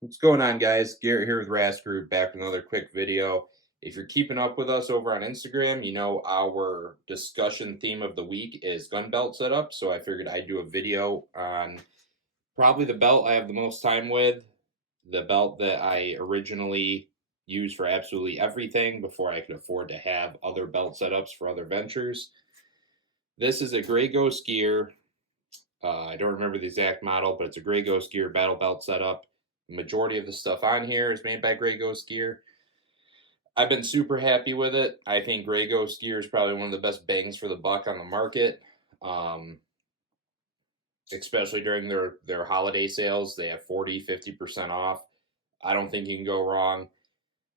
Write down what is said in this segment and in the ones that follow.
What's going on, guys? Garrett here with Rast Group, back with another quick video. If you're keeping up with us over on Instagram, you know our discussion theme of the week is gun belt setup. So I figured I'd do a video on probably the belt I have the most time with, the belt that I originally used for absolutely everything before I could afford to have other belt setups for other ventures. This is a Grey Ghost Gear. I don't remember the exact model, but it's a Grey Ghost Gear battle belt setup. The majority of the stuff on here is made by Grey Ghost Gear. I've been super happy with it. I think Grey Ghost Gear is probably one of the best bangs for the buck on the market, especially during their holiday sales. They have 40-50% off. I don't think you can go wrong.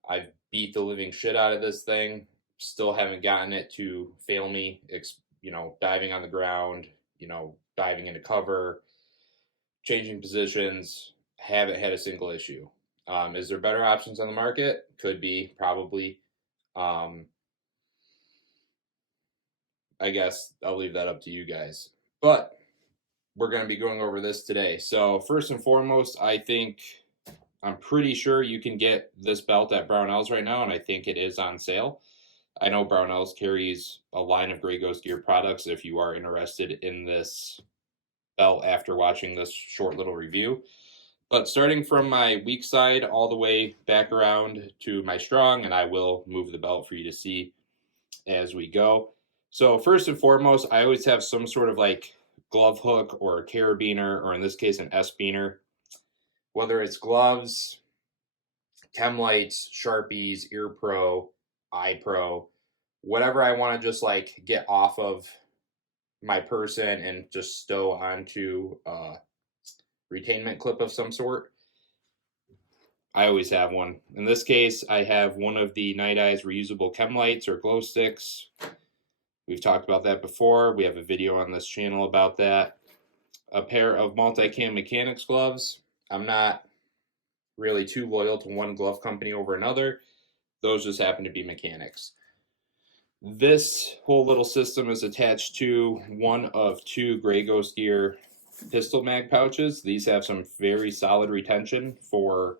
I've beat the living shit out of this thing. Still haven't gotten it to fail me, diving on the ground, diving into cover, changing positions. Haven't had a single issue. Is there better options on the market? Could be, probably. I guess I'll leave that up to you guys. But we're going to be going over this today. So first and foremost, I'm pretty sure you can get this belt at Brownells right now, and I think it is on sale. I know Brownells carries a line of Grey Ghost Gear products if you are interested in this belt after watching this short little review. But starting from my weak side all the way back around to my strong, and I will move the belt for you to see as we go. So first and foremost, I always have some sort of like glove hook or a carabiner, or in this case, an S-beaner. Whether it's gloves, chem lights, Sharpies, Ear Pro, Eye Pro, whatever I want to just like get off of my person and just stow onto a retainment clip of some sort, I always have one. In this case, I have one of the Night Eyes reusable chem lights or glow sticks. We've talked about that before. We have a video on this channel about that. A pair of Multicam Mechanics gloves. I'm not really too loyal to one glove company over another. Those just happen to be Mechanics. This whole little system is attached to one of two Grey Ghost Gear pistol mag pouches. These have some very solid retention for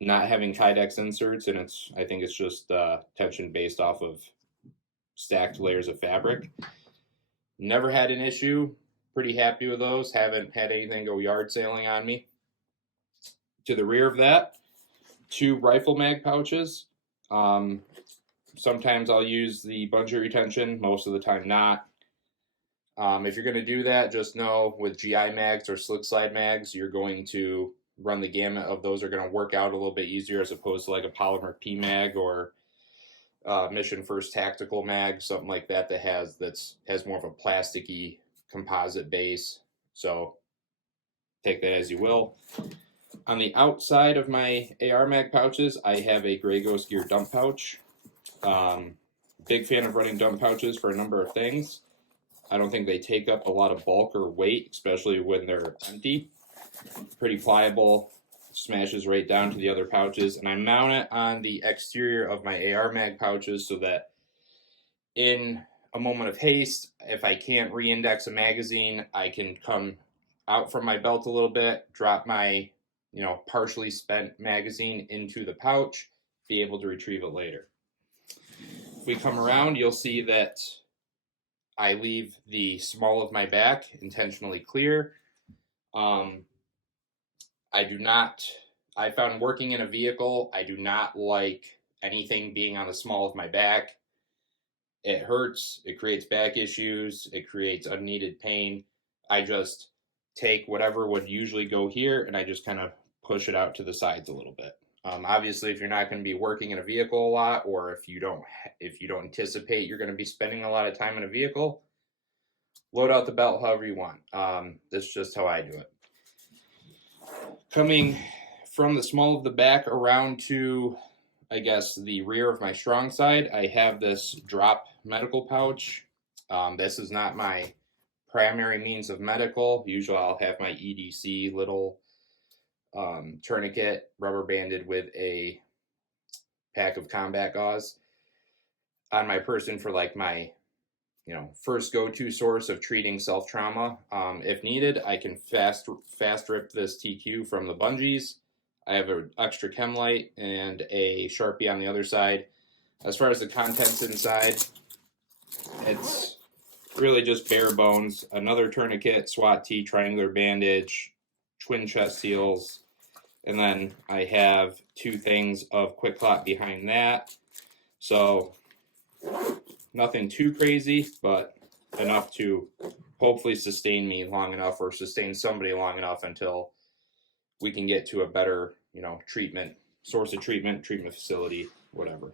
not having Kydex inserts, and I think it's just tension based off of stacked layers of fabric. Never had an issue. Pretty happy with those. Haven't had anything go yard sailing on me. To the rear of that, two rifle mag pouches. Sometimes I'll use the bungee retention, most of the time not. If you're going to do that, just know with GI mags or slick slide mags, you're going to run the gamut of those are going to work out a little bit easier as opposed to like a polymer P mag or Mission First Tactical mag, something like that has more of a plasticky composite base. So take that as you will. On the outside of my AR mag pouches, I have a Grey Ghost Gear dump pouch. Big fan of running dump pouches for a number of things. I don't think they take up a lot of bulk or weight, especially when they're empty. Pretty pliable, smashes right down to the other pouches, and I mount it on the exterior of my AR mag pouches so that in a moment of haste, if I can't re-index a magazine, I can come out from my belt a little bit, drop my partially spent magazine into the pouch, be able to retrieve it later. If we come around, you'll see that I leave the small of my back intentionally clear. I found working in a vehicle, I do not like anything being on the small of my back. It hurts, it creates back issues, it creates unneeded pain. I just take whatever would usually go here and I just kind of push it out to the sides a little bit. Obviously, if you're not going to be working in a vehicle a lot, or if you don't anticipate you're going to be spending a lot of time in a vehicle, load out the belt however you want. That's just how I do it. Coming from the small of the back around to, I guess, the rear of my strong side, I have this drop medical pouch. This is not my primary means of medical. Usually I'll have my EDC little tourniquet rubber banded with a pack of combat gauze on my person for like my first go-to source of treating self-trauma. If needed, I can fast rip this TQ from the bungees. I have an extra chem light and a Sharpie on the other side. As far as the contents inside, it's really just bare bones. Another tourniquet, SWAT tee, triangular bandage, twin chest seals, and then I have 2 things of QuikClot behind that. So nothing too crazy, but enough to hopefully sustain me long enough, or sustain somebody long enough until we can get to a better, treatment, source of treatment facility, whatever.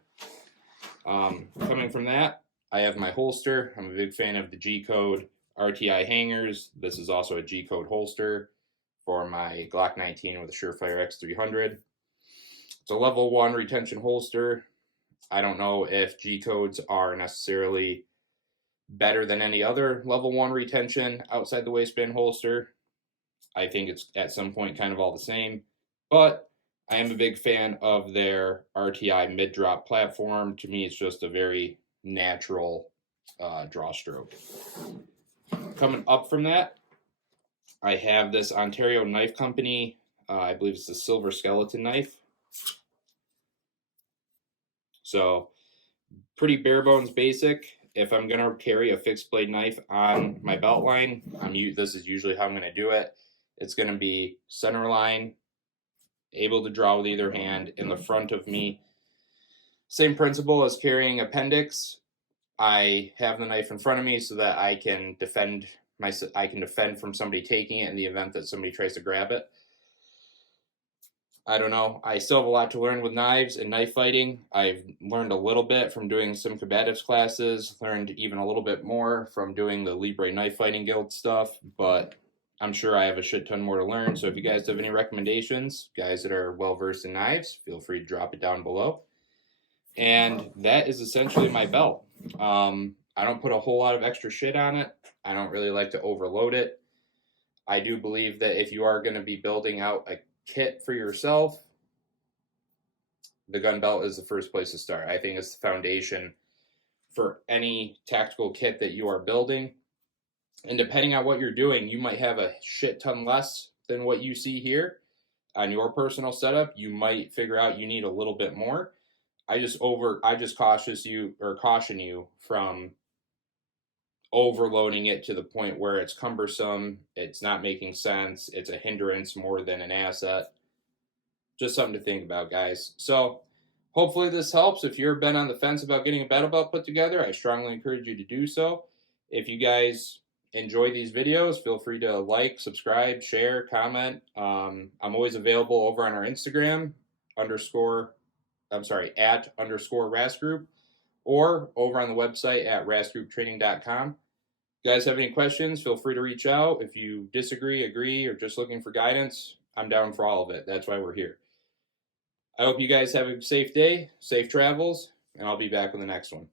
Coming from that, I have my holster. I'm a big fan of the G-Code RTI hangers. This is also a G-Code holster for my Glock 19 with a Surefire X300. It's a level 1 retention holster. I don't know if G-Codes are necessarily better than any other level 1 retention outside the waistband holster. I think it's at some point kind of all the same, but I am a big fan of their RTI mid-drop platform. To me, it's just a very natural draw stroke. Coming up from that, I have this Ontario Knife Company, I believe it's the Silver Skeleton knife. So pretty bare bones basic. If I'm going to carry a fixed blade knife on my belt line, this is usually how I'm going to do it. It's going to be center line, able to draw with either hand in the front of me. Same principle as carrying appendix. I have the knife in front of me so that I can defend from somebody taking it in the event that somebody tries to grab it. I don't know. I still have a lot to learn with knives and knife fighting. I've learned a little bit from doing some combatives classes, learned even a little bit more from doing the Libre Knife Fighting Guild stuff, but I'm sure I have a shit ton more to learn. So if you guys have any recommendations, guys that are well versed in knives, feel free to drop it down below. And that is essentially my belt. I don't put a whole lot of extra shit on it. I don't really like to overload it. I do believe that if you are going to be building out a kit for yourself, the gun belt is the first place to start. I think it's the foundation for any tactical kit that you are building. And depending on what you're doing, you might have a shit ton less than what you see here on your personal setup. You might figure out you need a little bit more. I just caution you from overloading it to the point where it's cumbersome, it's not making sense, it's a hindrance more than an asset. Just something to think about, guys. So hopefully this helps. If you've been on the fence about getting a battle belt put together, I strongly encourage you to do so. If you guys enjoy these videos, feel free to like, subscribe, share, comment. I'm always available over on our Instagram, @_RASGroup, or over on the website at rasgrouptraining.com. If you guys have any questions, feel free to reach out. If you disagree, agree, or just looking for guidance, I'm down for all of it. That's why we're here. I hope you guys have a safe day, safe travels, and I'll be back with the next one.